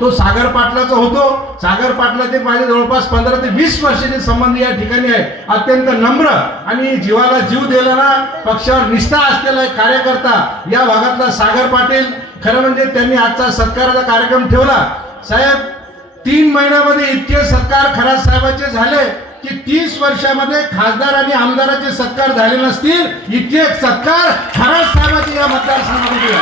तो सागर पाटलाचा होतो. सागर पाटलाचे माझे जवळपास 15 ते 20 वर्षाचे संबंध या ठिकाणी आहे. अत्यंत नम्र आणि जीवाला जीव दिलेला, पक्षावर निष्ठा असलेला एक कार्यकर्ता या भागातला सागर पाटील. खरं म्हणजे त्यांनी आजचा सत्काराचा कार्यक्रम ठेवला. साहेब 3 महिन्यामध्ये इतके सत्कार खरात साहेबांचे झाले की 30 वर्षामध्ये खासदार आणि आमदाराचे सत्कार झाले नसतील इतके सत्कार खरात साहेबांचे या मतदारसंघामध्ये.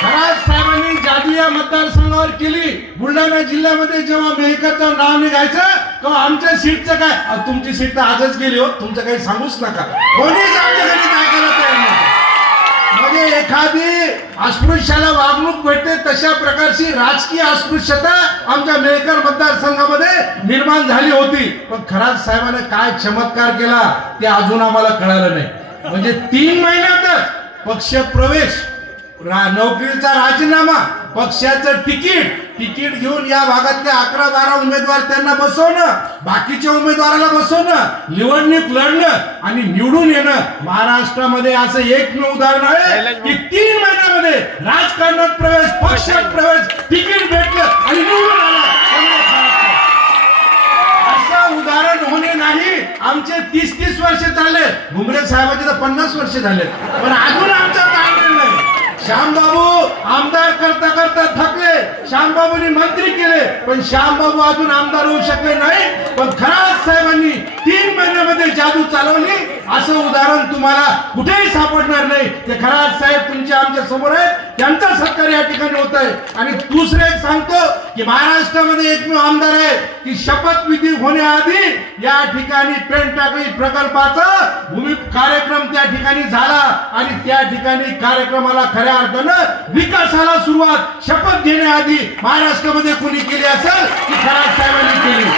खरात साहेबांनी जादू या मतदारसंघावर केली. बुलढाणा जिल्ह्यामध्ये जेव्हा मेहकरचं नाव निघायचं तेव्हा आमच्या सीटचं काय, तुमची सीट तर आजच गेली हो, तुमचं काही सांगूच नका, कोणीच आमच्या घरी काय करत नाही. म्हणजे एखादी अस्पृश्याला वागणूक भेटते तशा प्रकारची राजकीय अस्पृश्यता आमच्या मेहकर मतदारसंघामध्ये निर्माण झाली होती. पण खरात साहेबांनी काय चमत्कार केला ते अजून आम्हाला कळालं नाही. म्हणजे 3 महिन्यातच पक्ष प्रवेश, नोकरीचा राजीनामा, पक्षाचं तिकीट घेऊन या भागातले 11-12 उमेदवार त्यांना बसवणं, बाकीच्या उमेदवाराला बसवणं, निवडणूक लढणं आणि निवडून येणं. महाराष्ट्रामध्ये असं एकमेव उदाहरण आहे की 3 महिन्यामध्ये राजकारणात प्रवेश, पक्षात प्रवेश, तिकीट भेटलं आणि निवडून आलं. असं उदाहरण होणे नाही. आमचे 30-30 वर्ष चालले, घुमरे साहेबांचे तर 50 वर्ष झाले, पण अजून आमचं ताळमेळ नाही. श्यामबाबू आमदार करता करता थकले, श्यामबाबूंनी मंत्री केले, पण श्यामबाबू अजून आमदार होऊ शकले नाही. पण खरात साहेबांनी 3 महिन्यामध्ये जादू चालवली. असं उदाहरण तुम्हाला कुठेही सापडणार नाही. ते खरात साहेब तुमच्या आमच्या समोर आहे, त्यांचा सत्कार या ठिकाणी होत आहे. आणि दुसरे एक सांगतो की महाराष्ट्रामध्ये एकमेव आमदार आहे की शपथविधी होण्याआधी या ठिकाणी पेनटाकळी प्रकल्पाचा भूमी कार्यक्रम त्या ठिकाणी झाला आणि त्या ठिकाणी कार्यक्रमाला खऱ्या अर्थानं विकासाला सुरुवात शपथ घेण्याआधी महाराष्ट्रामध्ये कोणी केली असेल की खरात साहेबांनी केली.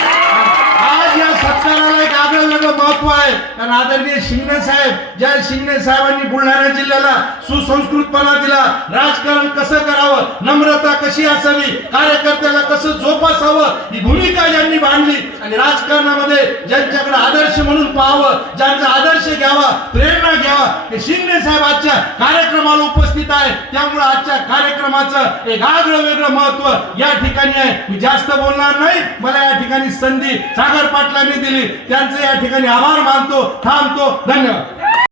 आज या सत्काराला एक आगळं वेगळं महत्व आहे. कारण आदरणीय शिंगणे साहेब, ज्या शिंगणे साहेबांनी बुलढाणा जिल्ह्याला सुसंस्कृतपणा दिला, राजकारण कसं करावं, नम्रता कशी असावी, कार्यकर्त्याला कसं जोपासावं, ही भूमिका ज्यांनी बांधली आणि राजकारणामध्ये ज्यांच्याकडे आदर्श म्हणून पाहावं, ज्यांचा आदर्श घ्यावा, प्रेरणा घ्यावा, हे शिंगणे साहेब आजच्या कार्यक्रमाला उपस्थित आहे. त्यामुळे आजच्या कार्यक्रमाचं एक आगळं वेगळं महत्व या ठिकाणी आहे. मी जास्त बोलणार नाही. मला या ठिकाणी संधी सागर पाटलांनी दिली, त्यांचे या ठिकाणी आभार मानतो, थांबतो. धन्यवाद.